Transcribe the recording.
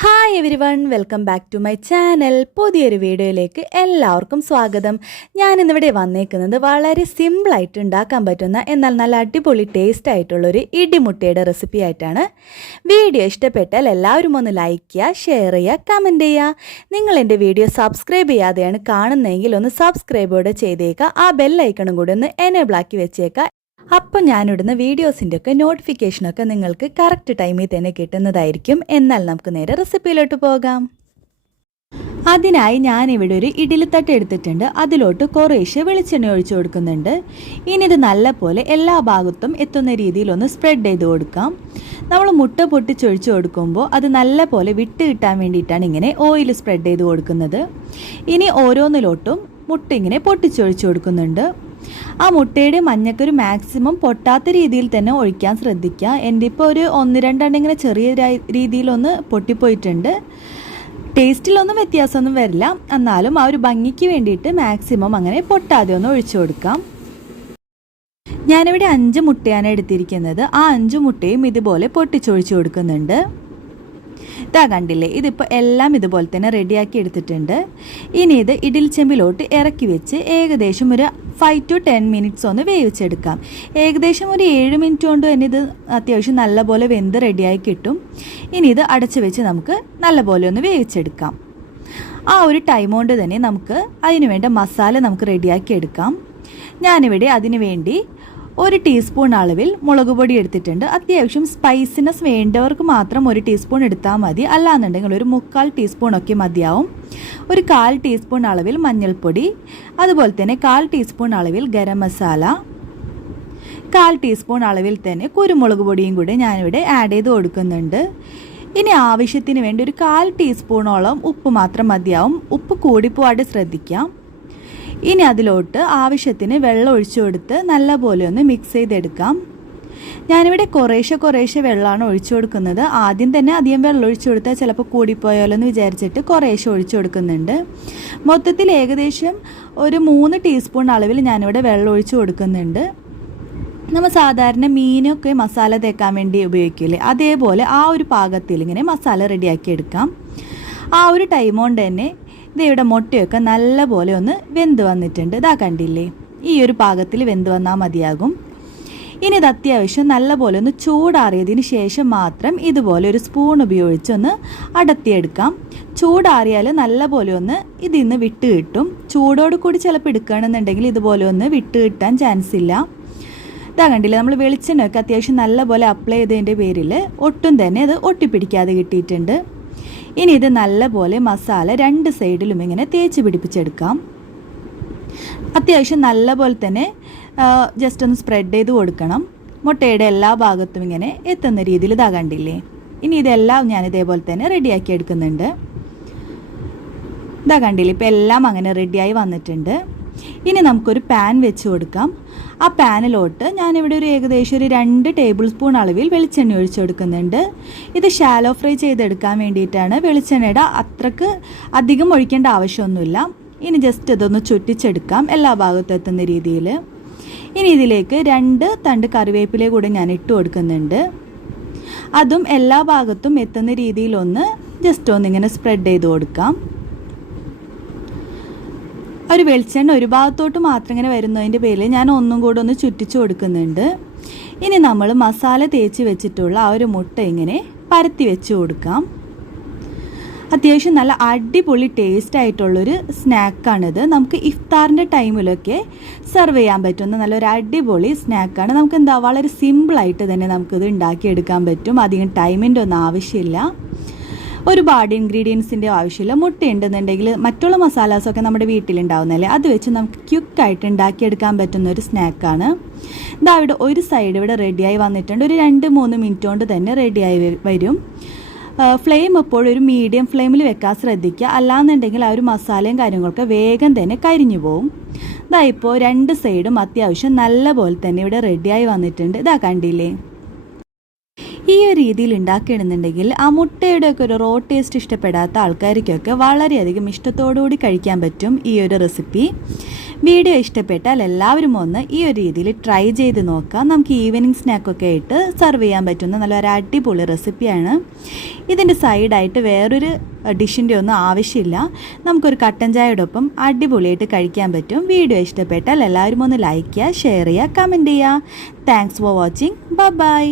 Hi everyone welcome back to my channel പുതിയൊരു വീഡിയോയിലേക്ക് എല്ലാവർക്കും സ്വാഗതം. ഞാൻ ഇന്നിവിടെ വന്നേക്കുന്നത് വളരെ സിമ്പിളായിട്ട് ഉണ്ടാക്കാൻ പറ്റുന്ന എന്നാൽ നല്ല അടിപൊളി ടേസ്റ്റ് ആയിട്ടുള്ളൊരു ഇടിമുട്ടയുടെ റെസിപ്പി ആയിട്ടാണ്. വീഡിയോ ഇഷ്ടപ്പെട്ടാൽ എല്ലാവരും ഒന്ന് ലൈക്ക് ചെയ്യുക ഷെയർ ചെയ്യുക കമന്റ് ചെയ്യുക. നിങ്ങൾ എന്റെ വീഡിയോ സബ്സ്ക്രൈബ് ചെയ്യാതെയാണ് കാണുന്നതെങ്കിൽ ഒന്ന് സബ്സ്ക്രൈബോടെ ചെയ്തേക്കുക. ആ ബെല്ലൈക്കണും കൂടി ഒന്ന് എനേബിൾ ആക്കി വെച്ചേക്കുക. അപ്പം ഞാനിടുന്ന വീഡിയോസിന്റെ ഒക്കെ നോട്ടിഫിക്കേഷനൊക്കെ നിങ്ങൾക്ക് കറക്റ്റ് ടൈമിൽ തന്നെ കിട്ടുന്നതായിരിക്കും. എന്നാൽ നമുക്ക് നേരെ റെസിപ്പിയിലോട്ട് പോകാം. അതിനായി ഞാനിവിടെ ഒരു ഇഡലിത്തട്ട് എടുത്തിട്ടുണ്ട്. അതിലോട്ട് കുറേശ്ശെ വെളിച്ചെണ്ണ ഒഴിച്ചു കൊടുക്കുന്നുണ്ട്. ഇനി ഇത് നല്ലപോലെ എല്ലാ ഭാഗത്തും എത്തുന്ന രീതിയിൽ ഒന്ന് സ്പ്രെഡ് ചെയ്ത് കൊടുക്കാം. നമ്മൾ മുട്ട പൊട്ടിച്ചൊഴിച്ചു കൊടുക്കുമ്പോൾ അത് നല്ല പോലെ വിട്ട് കിട്ടാൻ വേണ്ടിയിട്ടാണ് ഇങ്ങനെ ഓയിൽ സ്പ്രെഡ് ചെയ്ത് കൊടുക്കുന്നത്. ഇനി ഓരോന്നിലോട്ടും മുട്ട ഇങ്ങനെ പൊട്ടിച്ചൊഴിച്ചു കൊടുക്കുന്നുണ്ട്. ആ മുട്ടയുടെ മഞ്ഞക്കൊരു മാക്സിമം പൊട്ടാത്ത രീതിയിൽ തന്നെ ഒഴിക്കാൻ ശ്രദ്ധിക്കുക. എന്റെ ഇപ്പോൾ ഒരു ഒന്ന് രണ്ടെണ്ണം ഇങ്ങനെ ചെറിയ രീതിയിലൊന്ന് പൊട്ടിപ്പോയിട്ടുണ്ട്. ടേസ്റ്റിലൊന്നും വ്യത്യാസമൊന്നും വരില്ല. എന്നാലും ആ ഒരു ഭംഗിക്ക് വേണ്ടിയിട്ട് മാക്സിമം അങ്ങനെ പൊട്ടാതെ ഒന്ന് ഒഴിച്ചു കൊടുക്കാം. ഞാനിവിടെ അഞ്ച് മുട്ടയാണ് എടുത്തിരിക്കുന്നത്. ആ അഞ്ച് മുട്ടയും ഇതുപോലെ പൊട്ടിച്ചൊഴിച്ചു കൊടുക്കുന്നുണ്ട്. ഇതാ കണ്ടില്ലേ ഇതിപ്പോൾ എല്ലാം ഇതുപോലെ തന്നെ റെഡിയാക്കി എടുത്തിട്ടുണ്ട്. ഇനി ഇത് ഇഡിൽ ചെമ്പിലോട്ട് ഇറക്കി വെച്ച് ഏകദേശം ഒരു ഫൈവ് ടു ടെൻ മിനിറ്റ്സ് ഒന്ന് വേവിച്ചെടുക്കാം. ഏകദേശം ഒരു ഏഴ് മിനിറ്റ് കൊണ്ട് തന്നെ ഇത് അത്യാവശ്യം നല്ലപോലെ വെന്ത് റെഡിയായി കിട്ടും. ഇനി ഇത് അടച്ചു വെച്ച് നമുക്ക് നല്ലപോലെ ഒന്ന് വേവിച്ചെടുക്കാം. ആ ഒരു ടൈം കൊണ്ട് തന്നെ നമുക്ക് അതിനുവേണ്ട മസാല നമുക്ക് റെഡിയാക്കി എടുക്കാം. ഞാനിവിടെ അതിനു വേണ്ടി ഒരു ടീസ്പൂൺ അളവിൽ മുളക് പൊടി എടുത്തിട്ടുണ്ട്. അത്യാവശ്യം സ്പൈസിനെസ് വേണ്ടവർക്ക് മാത്രം ഒരു ടീസ്പൂൺ എടുത്താൽ മതി. അല്ലാന്നുണ്ടെങ്കിൽ ഒരു മുക്കാൽ ടീസ്പൂൺ ഒക്കെ മതിയാവും. ഒരു കാൽ ടീസ്പൂൺ അളവിൽ മഞ്ഞൾപ്പൊടി. അതുപോലെ തന്നെ കാൽ ടീസ്പൂൺ അളവിൽ ഗരം മസാല. കാൽ ടീസ്പൂൺ അളവിൽ തന്നെ കുരുമുളക് പൊടിയും കൂടി ഞാനിവിടെ ആഡ് ചെയ്ത് കൊടുക്കുന്നുണ്ട്. ഇനി ആവശ്യത്തിന് വേണ്ടി ഒരു കാൽ ടീസ്പൂണോളം ഉപ്പ് മാത്രം മതിയാവും. ഉപ്പ് കൂടിപ്പോവാട്ട് ശ്രദ്ധിക്കാം. ഇനി അതിലോട്ട് ആവശ്യത്തിന് വെള്ളം ഒഴിച്ചു കൊടുത്ത് നല്ലപോലെ ഒന്ന് മിക്സ് ചെയ്തെടുക്കാം. ഞാനിവിടെ കുറേശ്ശെ കുറേശ്ശെ വെള്ളമാണ് ഒഴിച്ചു കൊടുക്കുന്നത്. ആദ്യം തന്നെ അധികം വെള്ളം ഒഴിച്ചു കൊടുത്താൽ ചിലപ്പോൾ കൂടിപ്പോയാലോ എന്ന് വിചാരിച്ചിട്ട് കുറേശ്ശെ ഒഴിച്ചു കൊടുക്കുന്നുണ്ട്. മൊത്തത്തിൽ ഏകദേശം ഒരു മൂന്ന് ടീസ്പൂൺ അളവിൽ ഞാനിവിടെ വെള്ളം ഒഴിച്ചു കൊടുക്കുന്നുണ്ട്. നമ്മൾ സാധാരണ മീനൊക്കെ മസാല തേക്കാൻ വേണ്ടി ഉപയോഗിക്കില്ലേ? അതേപോലെ ആ ഒരു പാകത്തിൽ ഇങ്ങനെ മസാല റെഡിയാക്കി എടുക്കാം. ആ ഒരു ടൈം കൊണ്ട് തന്നെ ഇത് ഇവിടെ മുട്ടയൊക്കെ നല്ലപോലെ ഒന്ന് വെന്ത് വന്നിട്ടുണ്ട്. ഇതാ കണ്ടില്ലേ? ഈ ഒരു പാകത്തിൽ വെന്ത് വന്നാൽ മതിയാകും. ഇനി ഇത് അത്യാവശ്യം നല്ലപോലെ ഒന്ന് ചൂടാറിയതിന് ശേഷം മാത്രം ഇതുപോലെ ഒരു സ്പൂൺ ഉപയോഗിച്ചൊന്ന് അടത്തിയെടുക്കാം ചൂടാറിയാൽ നല്ലപോലെ ഒന്ന് ഇതിൽ നിന്ന് വിട്ട് കിട്ടും. ചൂടോട് കൂടി ചിലപ്പോൾ എടുക്കുകയാണെന്നുണ്ടെങ്കിൽ ഇതുപോലെ ഒന്ന് വിട്ട് കിട്ടാൻ ചാൻസ് ഇല്ല. ഇതാ കണ്ടില്ലേ? നമ്മൾ വെളിച്ചെണ്ണയൊക്കെ അത്യാവശ്യം നല്ലപോലെ അപ്ലൈ ചെയ്തതിന്റെ പേരിൽ ഒട്ടും തന്നെ അത് ഒട്ടിപ്പിടിക്കാതെ കിട്ടിയിട്ടുണ്ട്. ഇനി ഇത് നല്ലപോലെ മസാല രണ്ട് സൈഡിലും ഇങ്ങനെ തേച്ച് പിടിപ്പിച്ചെടുക്കാം. അത്യാവശ്യം നല്ലപോലെ തന്നെ ജസ്റ്റ് ഒന്ന് സ്പ്രെഡ് ചെയ്ത് കൊടുക്കണം. മുട്ടയുടെ എല്ലാ ഭാഗത്തും ഇങ്ങനെ എത്തുന്ന രീതിയിൽ ഇതാകണ്ടില്ലേ ഇനി ഇതെല്ലാം ഞാൻ ഇതേപോലെ തന്നെ റെഡിയാക്കി എടുക്കുന്നുണ്ട്. ഇതാ കണ്ടില്ലേ? ഇപ്പം എല്ലാം അങ്ങനെ റെഡിയായി വന്നിട്ടുണ്ട്. ഇനി നമുക്കൊരു പാൻ വെച്ച് കൊടുക്കാം. ആ പാനിലോട്ട് ഞാനിവിടെ ഒരു ഏകദേശം ഒരു രണ്ട് ടേബിൾ സ്പൂൺ അളവിൽ വെളിച്ചെണ്ണ ഒഴിച്ചു കൊടുക്കുന്നുണ്ട്. ഇത് ഷാലോ ഫ്രൈ ചെയ്തെടുക്കാൻ വേണ്ടിയിട്ടാണ് വെളിച്ചെണ്ണയുടെ അത്രയ്ക്ക് അധികം ഒഴിക്കേണ്ട ആവശ്യമൊന്നുമില്ല. ഇനി ജസ്റ്റ് ഇതൊന്ന് ചുറ്റിച്ചെടുക്കാം എല്ലാ ഭാഗത്തും എത്തുന്ന രീതിയിൽ. ഇനി ഇതിലേക്ക് രണ്ട് തണ്ട് കറിവേപ്പില കൂടെ ഞാൻ ഇട്ട് കൊടുക്കുന്നുണ്ട്. അതും എല്ലാ ഭാഗത്തും എത്തുന്ന രീതിയിലൊന്ന് ജസ്റ്റ് ഒന്നിങ്ങനെ സ്പ്രെഡ് ചെയ്ത് കൊടുക്കാം. ഒരു വെളിച്ചെണ്ണ ഒരു ഭാഗത്തോട്ട് മാത്രം ഇങ്ങനെ വരുന്നതിന്റെ പേരിൽ ഞാൻ ഒന്നും കൂടെ ഒന്ന് ചുറ്റിച്ചു കൊടുക്കുന്നുണ്ട്. ഇനി നമ്മൾ മസാല തേച്ച് വെച്ചിട്ടുള്ള ആ ഒരു മുട്ട ഇങ്ങനെ പരത്തി വെച്ച് കൊടുക്കാം. അത്യാവശ്യം നല്ല അടിപൊളി ടേസ്റ്റ് ആയിട്ടുള്ളൊരു സ്നാക്കാണിത് നമുക്ക് ഇഫ്താറിന്റെ ടൈമിലൊക്കെ സെർവ് ചെയ്യാൻ പറ്റുന്ന നല്ലൊരു അടിപൊളി സ്നാക്കാണ് നമുക്ക് എന്താ വളരെ സിമ്പിളായിട്ട് തന്നെ നമുക്കിത് ഉണ്ടാക്കിയെടുക്കാൻ പറ്റും. അധികം ടൈമിന്റെ ഒന്നും ആവശ്യമില്ല. ഒരുപാട് ഇൻഗ്രീഡിയൻസിന്റെ ആവശ്യമില്ല. മുട്ടയുണ്ടെന്നുണ്ടെങ്കിൽ മറ്റുള്ള മസാലാസൊക്കെ നമ്മുടെ വീട്ടിലുണ്ടാവുന്നതല്ലേ? അത് വെച്ച് നമുക്ക് ക്യുക്കായിട്ട് ഉണ്ടാക്കിയെടുക്കാൻ പറ്റുന്ന ഒരു സ്നാക്കാണ് ഇതാ ഇവിടെ ഒരു സൈഡ് ഇവിടെ റെഡിയായി വന്നിട്ടുണ്ട്. ഒരു രണ്ട് മൂന്ന് മിനിറ്റ് കൊണ്ട് തന്നെ റെഡിയായി വരും. ഫ്ലെയിം എപ്പോഴും ഒരു മീഡിയം ഫ്ലെയിമിൽ വെക്കാൻ ശ്രദ്ധിക്കുക. അല്ലാന്നുണ്ടെങ്കിൽ ആ ഒരു മസാലയും കാര്യങ്ങളൊക്കെ വേഗം തന്നെ കരിഞ്ഞു പോകും ഇതാ ഇപ്പോൾ രണ്ട് സൈഡും അത്യാവശ്യം നല്ല പോലെ തന്നെ ഇവിടെ റെഡിയായി വന്നിട്ടുണ്ട്. ഇതാ കണ്ടില്ലേ? ഈ ഒരു രീതിയിൽ ഉണ്ടാക്കുകയാണെന്നുണ്ടെങ്കിൽ ആ മുട്ടയുടെ ഒക്കെ ഒരു റോ ടേസ്റ്റ് ഇഷ്ടപ്പെടാത്ത ആൾക്കാർക്കൊക്കെ വളരെയധികം ഇഷ്ടത്തോടുകൂടി കഴിക്കാൻ പറ്റും ഈ ഒരു റെസിപ്പി വീഡിയോ ഇഷ്ടപ്പെട്ടാൽ എല്ലാവരും ഒന്ന് ഈ ഒരു രീതിയിൽ ട്രൈ ചെയ്ത് നോക്കാം നമുക്ക് ഈവനിങ് സ്നാക്കൊക്കെ ആയിട്ട് സെർവ് ചെയ്യാൻ പറ്റുന്ന നല്ലൊരു അടിപൊളി റെസിപ്പിയാണ് ഇതിന്റെ സൈഡായിട്ട് വേറൊരു ഡിഷിന്റെ ഒന്നും ആവശ്യമില്ല. നമുക്കൊരു കട്ടൻ ചായയുടെ ഒപ്പം അടിപൊളിയായിട്ട് കഴിക്കാൻ പറ്റും. വീഡിയോ ഇഷ്ടപ്പെട്ടാൽ എല്ലാവരും ഒന്ന് ലൈക്ക് ചെയ്യുക ഷെയർ ചെയ്യുക കമന്റ് ചെയ്യുക. Thanks for watching bye